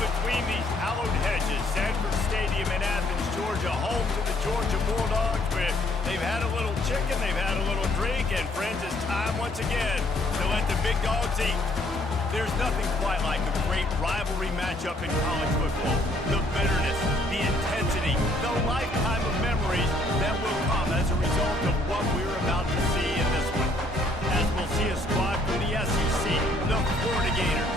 between these hallowed hedges, Sanford Stadium in Athens, Georgia, home to the Georgia Bulldogs. But they've had a little chicken, they've had a little drink, and friends, it's time once again to let the big dogs eat. There's nothing quite like a great rivalry matchup in college football. The bitterness, the intensity, the lifetime of memories that will come as a result of what we're about to see in this one. As we'll see a squad from the SEC, the Florida Gators,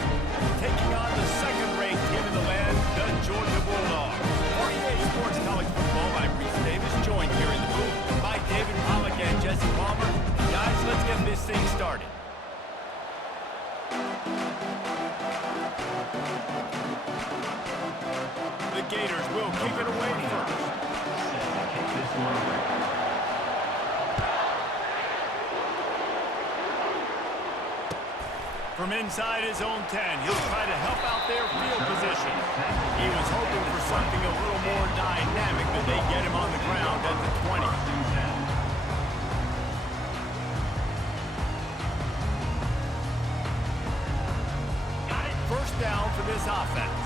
taking on the second-rate team in the land, the Georgia Bulldogs. For EA Sports College Football, I'm Reese Davis, joined here in the booth by David Pollack and Jesse Palmer. Guys, let's get this thing started. The Gators will kick it away first. From inside his own 10, he'll try to help out their field position. He was hoping for something a little more dynamic, but they get him on the ground at the 20. First down for this offense.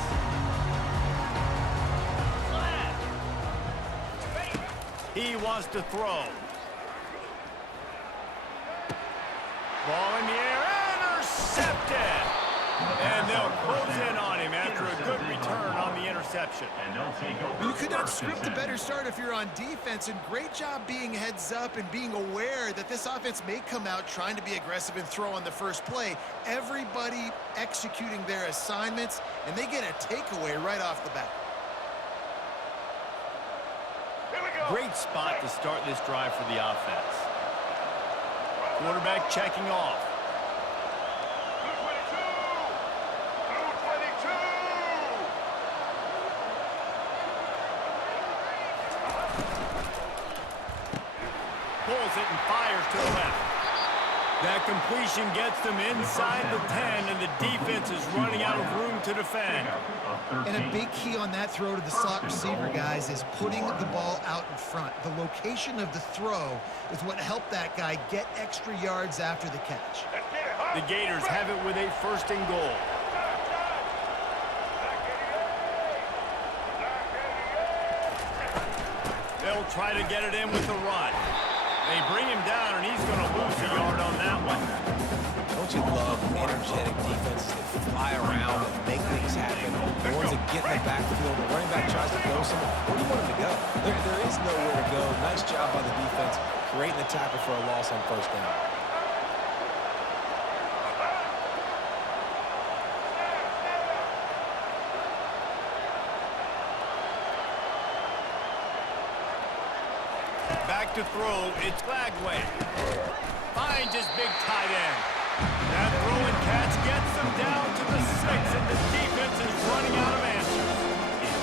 He wants to throw. Ball in the air, intercepted! And they'll close in on him after a good return on the interception. You could not script a better start if you're on defense, and great job being heads up and being aware that this offense may come out trying to be aggressive and throw on the first play. Everybody executing their assignments, and they get a takeaway right off the bat. Great spot to start this drive for the offense. Quarterback checking off. Pulls it and fires to the left. That completion gets them inside the 10, and the defense is running out of room to defend. And a big key on that throw to the slot receiver, guys, is putting the ball out in front. The location of the throw is what helped that guy get extra yards after the catch. The Gators have it with a first and goal. They'll try to get it in with the run. They bring him down, and he's going to lose a yard on that one. Don't you love energetic defenses that fly around and make things happen? The ones that get in the backfield, the running back tries to go somewhere. Where do you want him to go? There is nowhere to go. Nice job by the defense creating the tackle for a loss on first down. Back to throw, it's Lagway. Finds his big tight end. That throw and catch gets them down to the 6, and the defense is running out of answers.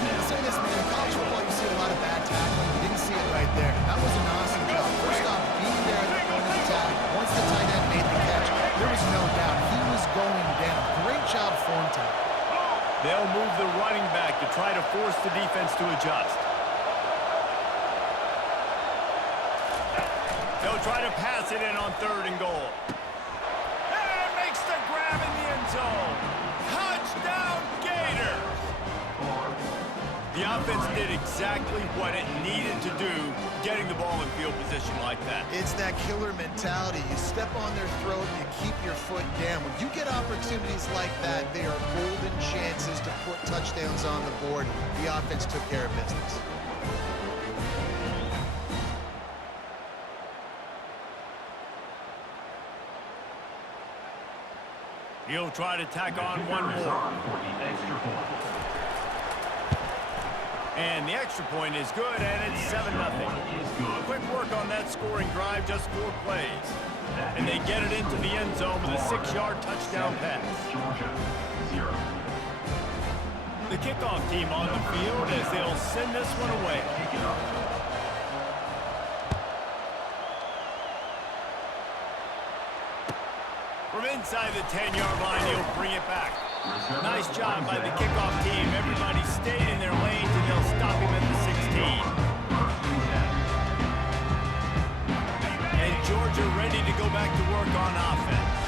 I'll say this, man, in college football you see a lot of bad tackling. You didn't see it right there. That was an awesome job. First off, being there at the point of attack. Once the tight end made the catch, there was no doubt he was going down. Great job form time. They'll move the running back to try to force the defense to adjust. They'll try to pass it in on third and goal. And makes the grab in the end zone. Touchdown, Gators! The offense did exactly what it needed to do, getting the ball in field position like that. It's that killer mentality. You step on their throat and you keep your foot down. When you get opportunities like that, they are golden chances to put touchdowns on the board. The offense took care of business. He'll try to tack on one more. And the extra point is good, and it's 7-0. Quick work on that scoring drive, just 4 plays. And they get it into the end zone with a 6-yard touchdown pass. The kickoff team on the field as they'll send this one away. From inside the 10-yard line, he'll bring it back. Nice job by the kickoff team. Everybody stayed in their lanes, and they'll stop him at the 16. And Georgia ready to go back to work on offense.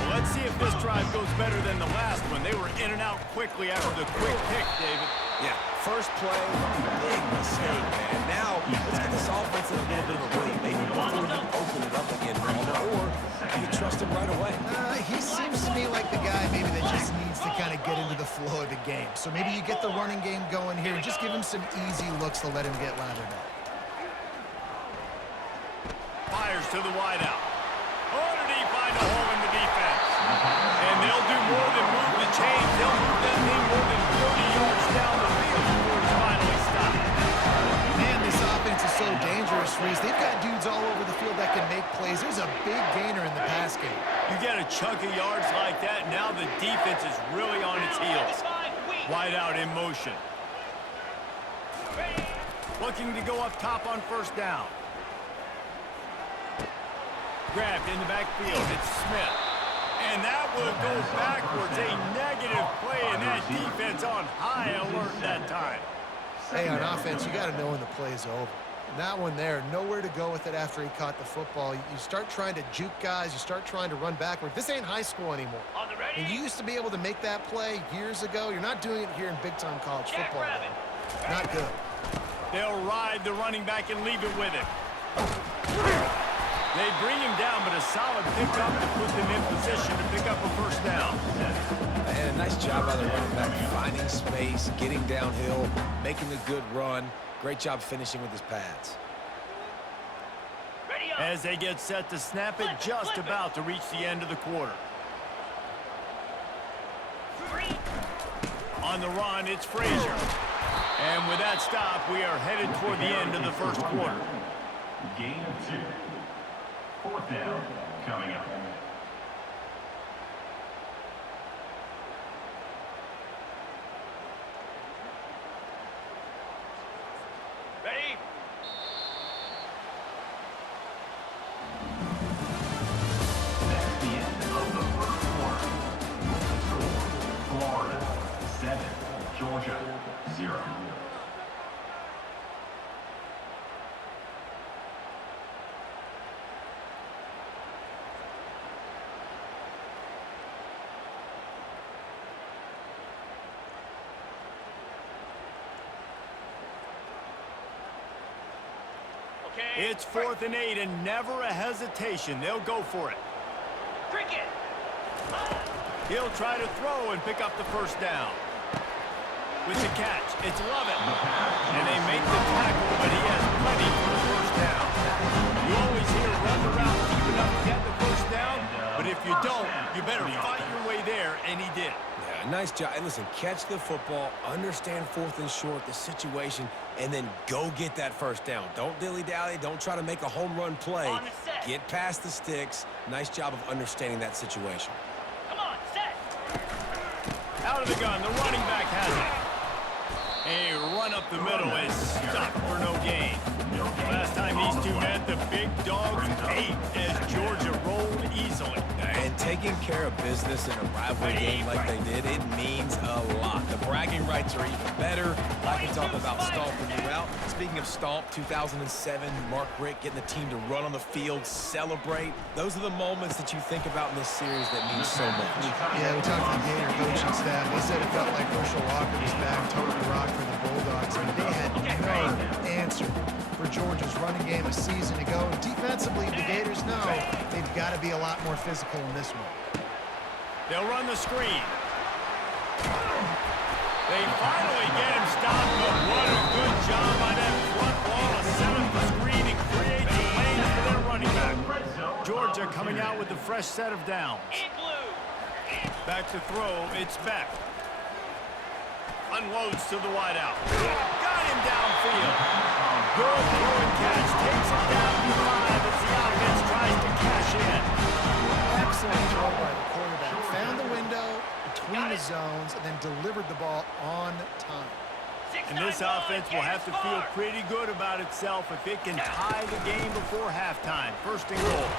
Well, let's see if this drive drive goes better than the last one. They were in and out quickly after the quick pick, David. Yeah, first play, big mistake, man. Now, let's get this offense in a little bit of a rhythm, maybe before you open it up again, or do you trust him right away? He seems to me like the guy maybe that just needs to kind of get into the flow of the game. So maybe you get the running game going here and just give him some easy looks to let him get lathered up. Fires to the wideout. Oh, did he find a hole in the defense? And they'll do more than move the chains. They'll move that thing more than 30 yards down the field before it's finally stopped. Man, this offense is so dangerous, Reese. They've got dudes all over the field that can make plays. There's a big gainer in the pass game. You get a chunk of yards like that, now the defense is really on its heels. Wideout in motion. Looking to go up top on first down. Grabbed in the backfield. It's Smith. And that will go backwards. A negative play, and that defense on high alert that time. Hey, on offense, you got to know when the play is over. And that one there, nowhere to go with it after he caught the football. You start trying to juke guys. You start trying to run backward. This ain't high school anymore. And you used to be able to make that play years ago. You're not doing it here in big-time college football. Not good. They'll ride the running back and leave it with him. They bring him down, but a solid pickup to put them in position to pick up a first down. And a nice job by the running back, finding space, getting downhill, making a good run. Great job finishing with his pads. As they get set to snap it, just about to reach the end of the quarter. On the run, it's Frazier. And with that stop, we are headed toward the end of the first quarter. Gain of 2. Fourth down coming up. Ready? That's the end of the first quarter. Florida 7, Georgia 0. It's 4th and 8, and never a hesitation. They'll go for it. Cricket. He'll try to throw and pick up the first down. With the catch, it's Lovett. And they make the tackle, but he has plenty for the first down. You always hear run the route deep enough to get the first down, but if you don't, you better fight your way there, and he did. Yeah, nice job. And listen, catch the football, understand 4th and short, the situation, and then go get that first down. Don't dilly-dally. Don't try to make a home run play. Get past the sticks. Nice job of understanding that situation. Come on, set. Out of the gun, the running back has it. A run up the middle is stuck for no gain. Last time these two met, the big dogs ate as Georgia rolled easily. And taking care of business in a rivalry game like they did, it means a lot. The bragging rights are even better. I can talk about stomping you out. Speaking of stomp, 2007, Mark Richt getting the team to run on the field, celebrate. Those are the moments that you think about in this series that mean so much. Yeah, we talked to the Gator coaching staff. They said it felt like Herschel Walker was back toting the rock for the Bulldogs. I mean, they had no answer for Georgia's running game a season ago. And defensively, the Gators know they've got to be a lot more physical in this one. They'll run the screen. They finally get him stopped, but what a good job by that front ball to set up the screen and create the lanes for their running back. Georgia coming out with a fresh set of downs. Back to throw, it's Beck. Unloads to the wideout. Got him downfield. Good throw and catch. Takes it down to 5 as the offense tries to cash in. Excellent throw by the quarterback. Found the window between the zones and then delivered the ball on time. And this offense will have to feel pretty good about itself if it can tie the game before halftime. First and goal.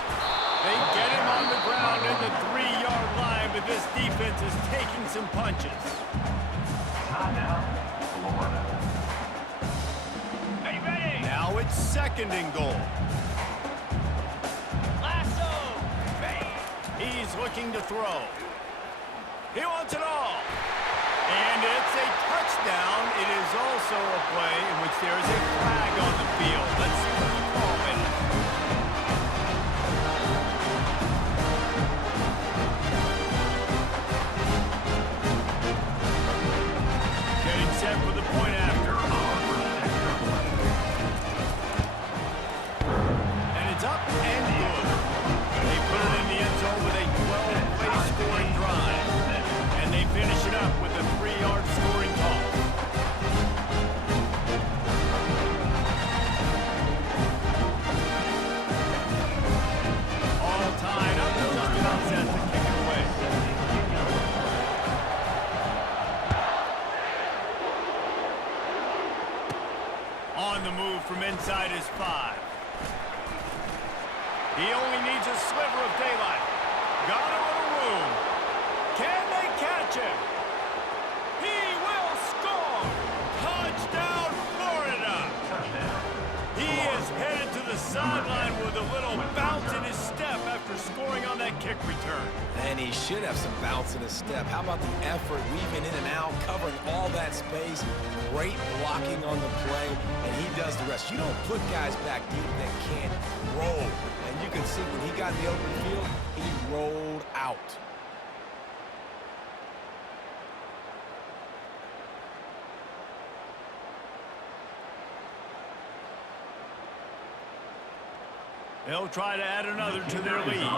They get him on the ground at the 3-yard line, but this defense is taking some punches. Timeout, Florida. Are you ready? Now it's 2nd and goal. Lasso. He's looking to throw. He wants it all. And it's a touchdown. It is also a play in which there is a flag on the field. Let's see what the call is. Getting set for the point after. And it's up and good. They put it in the end zone with a 12-play scoring drive. And they finish it up with a 3-yard scoring toss. All tied up, just about set to kick it away. On the move from inside his 5. He only needs a sliver of daylight. Got a little room. Can they catch him? He will score! Touchdown, Florida! He is headed to the sideline with a little bounce in his step after scoring on that kick return. And he should have some bounce in his step. How about the effort, weaving in and out, covering all that space, great blocking on the play, and he does the rest. You don't put guys back deep that can't roll. And you can see when he got in the open field, he rolled out. They'll try to add another to their lead.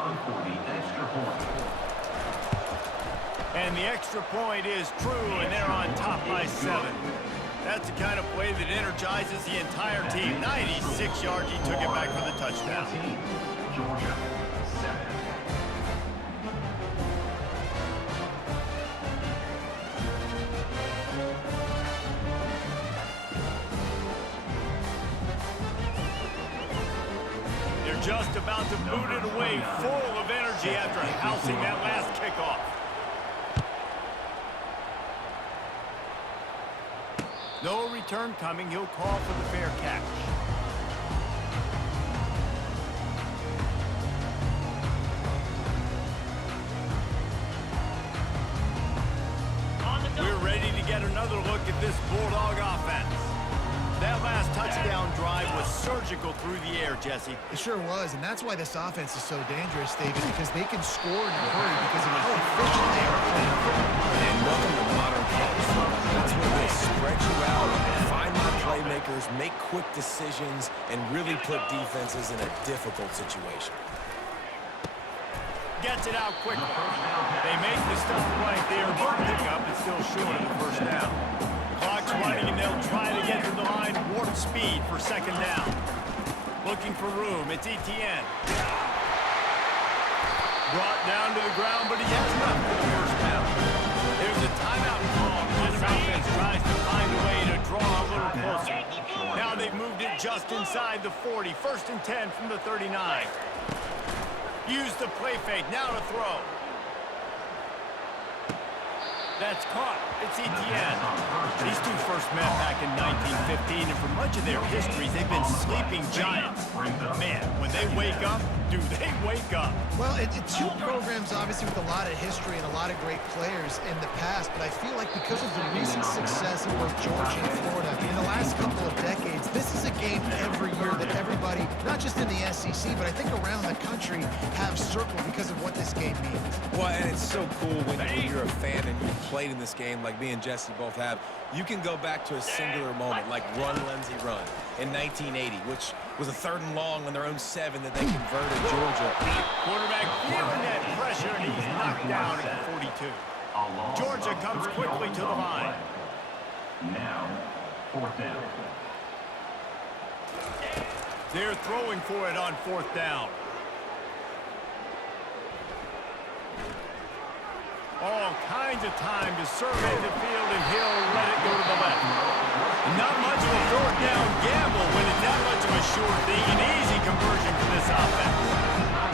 And the extra point is true, and they're on top by 7. That's the kind of play that energizes the entire team. 96 yards, he took it back for the touchdown. Georgia, 7. They're just about to boot it away, full of energy after housing that last kickoff. No return coming. He'll call for the fair catch. We're ready to get another look at this Bulldog offense. That last touchdown drive was surgical through the air, Jesse. It sure was, and that's why this offense is so dangerous, David, because they can score in a hurry because of how efficient they are playing football. And welcome to modern college football. That's where they spread you out, find my playmakers, make quick decisions, and really put defenses in a difficult situation. Gets it out quickly. They make the stop right there, but pick up is still short of the first down. The clock's running, and they'll try to get to the line warp speed for second down. Looking for room. It's Etienne. Brought down to the ground, but he has enough for the first down. There's a timeout call. This offense tries to find a way to draw a little closer. Now they've moved it just inside the 40. 1st and 10 from the 39. Use the play fake. Now to throw. That's caught. It's Etienne. These two first met back in 1915, and for much of their histories, they've been sleeping giants. Man, when they wake up, do they wake up? Well, it's two programs, obviously, with a lot of history and a lot of great players in the past, but I feel like because of the recent success of both Georgia and Florida in the last couple of decades, this is a game every year that everybody, not just in the SEC, but I think around the country, have circled because of what this game means. Well, and it's so cool when you're a fan and you played in this game like me and Jesse both have. You can go back to a singular moment like Run, Lindsey, Run in 1980, which was a 3rd and long on their own 7 that they converted Georgia. Quarterback feeling that pressure, and he's knocked down at the 42. Georgia comes quickly to the line. Now, 4th down. They're throwing for it on 4th down. All kinds of time to survey the field, and he'll let it go to the left. Not much of a 4th down gamble when it's that much of a sure thing. An easy conversion for this offense.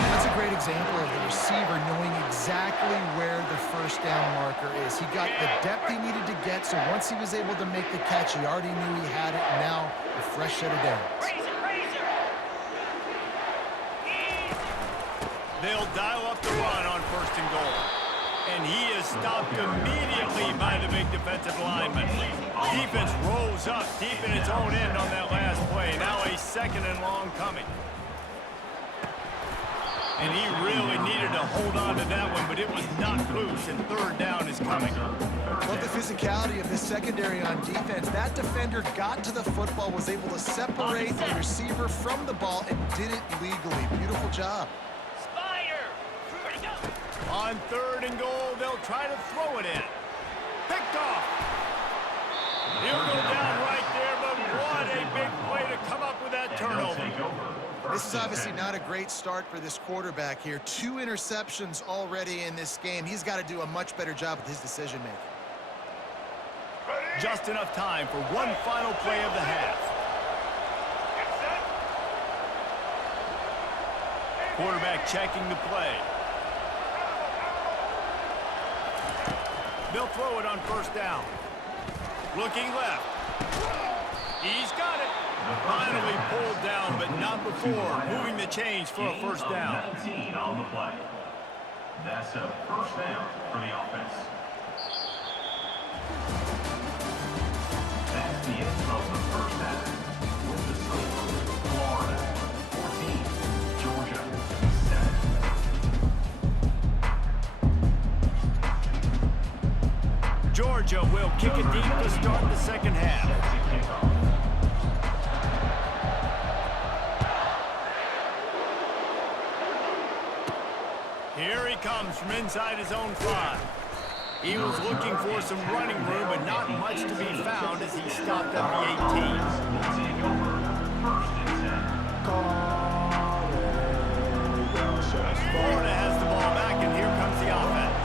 That's a great example of the receiver knowing exactly where the first down marker is. He got the depth he needed to get, so once he was able to make the catch, he already knew he had it, and now a fresh set of downs. They'll dial up the run on 1st and goal. And he is stopped immediately by the big defensive lineman. Defense rolls up deep in its own end on that last play. Now a 2nd and long coming. And he really needed to hold on to that one, but it was knocked loose, and 3rd down is coming. Love the physicality of this secondary on defense. That defender got to the football, was able to separate the receiver from the ball, and did it legally. Beautiful job. On 3rd and goal, they'll try to throw it in. Picked off. He'll go down right there, but what a big play to come up with that turnover. This is obviously not a great start for this quarterback here. 2 interceptions already in this game. He's got to do a much better job with his decision-making. Just enough time for one final play of the half. Quarterback checking the play. They'll throw it on 1st down. Looking left. He's got it. Finally pulled down, but not before moving the chains for a 1st down. 19 on the play. That's a 1st down for the offense. That's the end of the 1st half. With the score, Florida 14, Georgia 7. Georgia will kick it deep to start the 2nd half. Here he comes from inside his own 5. He was looking for some running room, but not much to be found as he stopped at the 18. Florida has the ball back, and here comes the offense.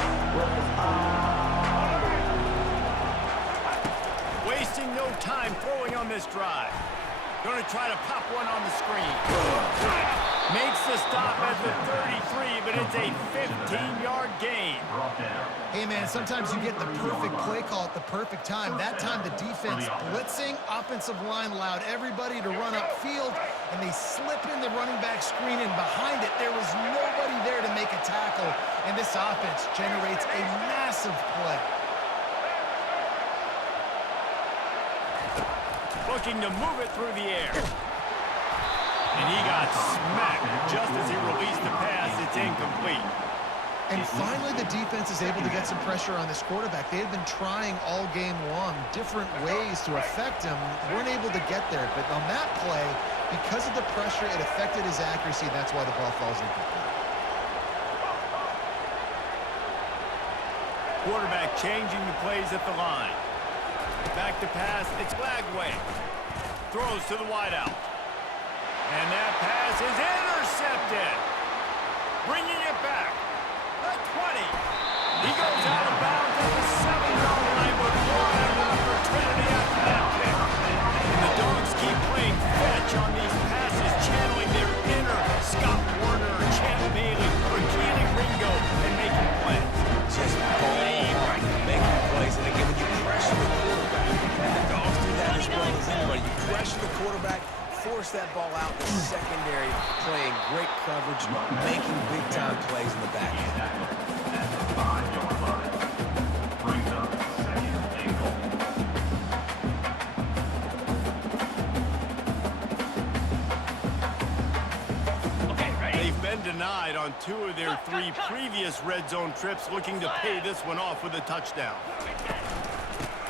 Wasting no time throwing on this drive. Going to try to pop one on the screen. Makes the stop at the 33, but it's a 15-yard gain. Hey, man, sometimes you get the perfect play call at the perfect time. That time the defense blitzing, offensive line allowed everybody to run upfield, and they slip in the running back screen, and behind it, there was nobody there to make a tackle, and this offense generates a massive play. Looking to move it through the air. And he got smacked just as he released the pass. It's incomplete. And finally, the defense is able to get some pressure on this quarterback. They had been trying all game long different ways to affect him. Weren't able to get there. But on that play, because of the pressure, it affected his accuracy. That's why the ball falls incomplete. Quarterback changing the plays at the line. Back to pass. It's Lagway. Throws to the wideout. And that pass is intercepted. Bringing it back. The 20. He goes out of bounds at the 7-yard line, but what an opportunity after that pick. And the Dogs keep playing fetch on these passes, channeling their inner Scott Warner, Champ Bailey, or Keely Ringo, and making plays. Just ball making plays. And again, when you pressure the quarterback, and the Dogs do that as well as anybody, you pressure the quarterback, force that ball out in the secondary, playing great coverage, making big-time plays in the back end. At the 5-yard line. Brings up 2nd and goal. They've been denied on 2 of their 3 previous red zone trips, looking to pay this one off with a touchdown.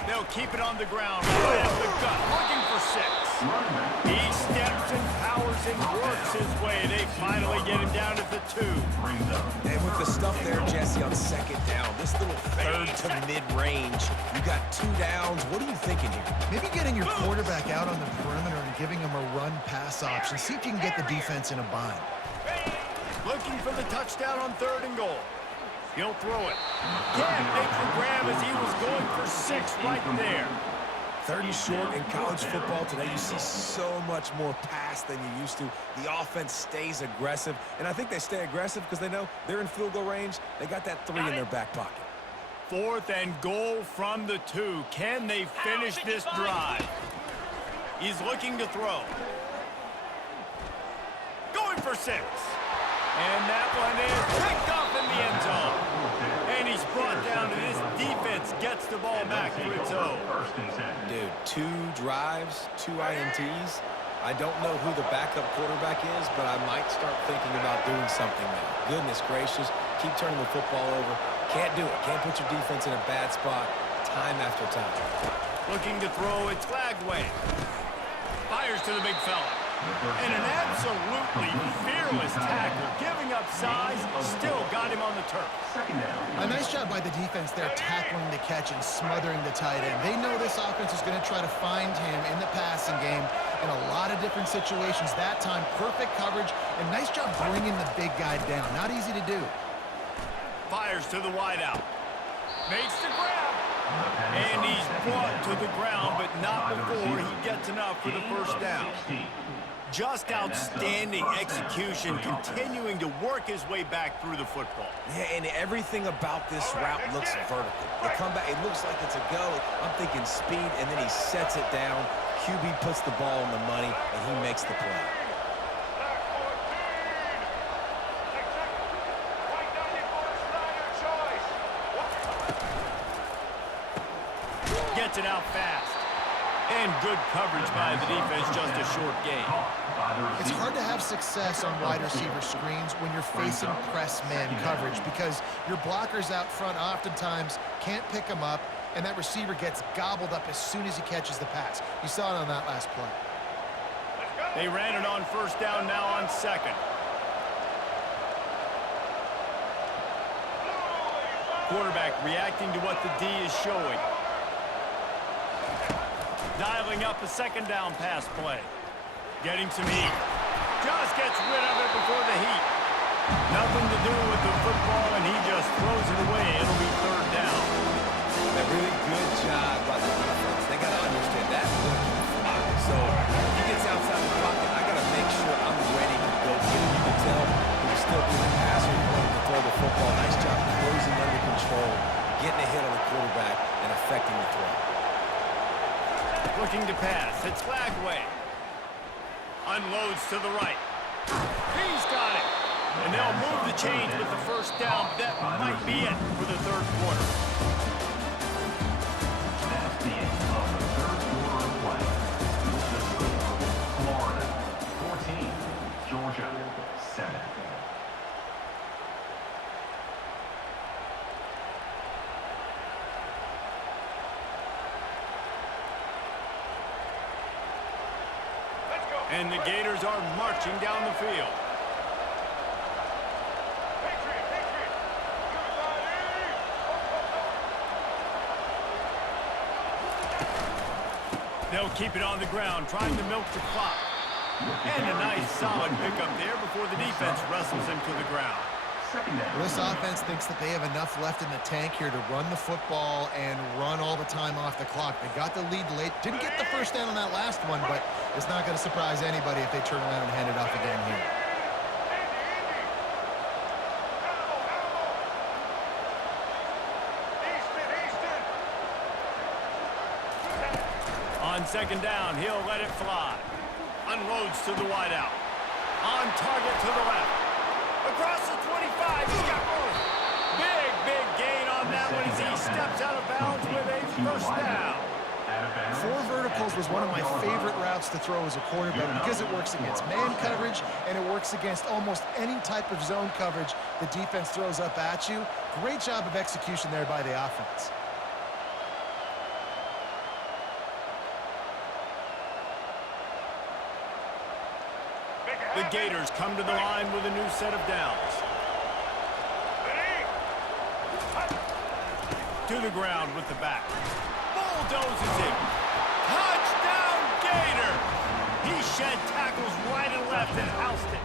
They'll keep it on the ground, right up the gut, looking for 6. He steps and powers and works his way. They finally get him down at the 2. And with the stuff there, Jesse, on 2nd down, this little 3rd to mid-range, you got 2 downs. What are you thinking here? Maybe getting your quarterback out on the perimeter and giving him a run-pass option. See if you can get the defense in a bind. Looking for the touchdown on 3rd and goal. He'll throw it. Can't make the grab as he was going for 6 right there. 3rd and short in college football today. You see so much more pass than you used to. The offense stays aggressive, and I think they stay aggressive because they know they're in field goal range. They got that 3 in their back pocket. 4th and goal from the 2. Can they finish this drive? He's looking to throw. Going for 6. And that one is picked up in the end zone. And he's brought the ball back for its own. First and 10. Dude, 2 drives, 2 INTs. I don't know who the backup quarterback is, but I might start thinking about doing something now. Goodness gracious, keep turning the football over. Can't do it. Can't put your defense in a bad spot time after time. Looking to throw, it's Lagway. Fires to the big fella. And an absolutely fearless tackle, giving up size, still got him on the turf. Second down. A nice job by the defense there, tackling the catch and smothering the tight end. They know this offense is going to try to find him in the passing game in a lot of different situations. That time, perfect coverage, and nice job bringing the big guy down. Not easy to do. Fires to the wideout. Makes the grab. And he's brought to the ground, but not before he gets enough for the first down. Just outstanding execution, continuing to work his way back through the football. Yeah, and everything about this route looks vertical. The comeback, it looks like it's a go. I'm thinking speed, and then he sets it down. QB puts the ball on the money, and he makes the play. Gets it out fast. And good coverage by the defense, just a short gain. It's hard to have success on wide receiver screens when you're facing press man coverage because your blockers out front oftentimes can't pick him up, and that receiver gets gobbled up as soon as he catches the pass. You saw it on that last play. They ran it on first down, now on second. Quarterback reacting to what the D is showing. Dialing up a second down pass play. Getting some heat. Just gets rid of it before the heat. Nothing to do with the football, and he just throws it away. It'll be third down. A really good job by the defense. They got to understand that look fly. So if he gets outside the pocket, I got to make sure I'm ready to go get him. You can tell he's still being a passer, wanting to throw the football. Nice job closing under control, getting a hit on the quarterback, and affecting the throw. Looking to pass. It's Lagway. Unloads to the right. He's got it. And they'll move the chains with the first down. That might be it for the third quarter. That's the end of the third quarter of play. The score, Florida 14, Georgia 7. And the Gators are marching down the field. They'll keep it on the ground, trying to milk the clock. And a nice solid pickup there before the defense wrestles him to the ground. This offense thinks that they have enough left in the tank here to run the football and run all the time off the clock. They got the lead late. Didn't get the first down on that last one, but it's not going to surprise anybody if they turn around and hand it off again here. On second down, he'll let it fly. Unloads to the wideout. On target to the left. Across the 25, he's got room. Big gain on that one as he steps out of bounds with a first down. 4 verticals was one of my favorite routes to throw as a quarterback because it works against man coverage and it works against almost any type of zone coverage the defense throws up at you. Great job of execution there by the offense. The Gators come to the line with a new set of downs. To the ground with the back. Bulldozes him. Touchdown, Gator! He shed tackles right and left and housed it.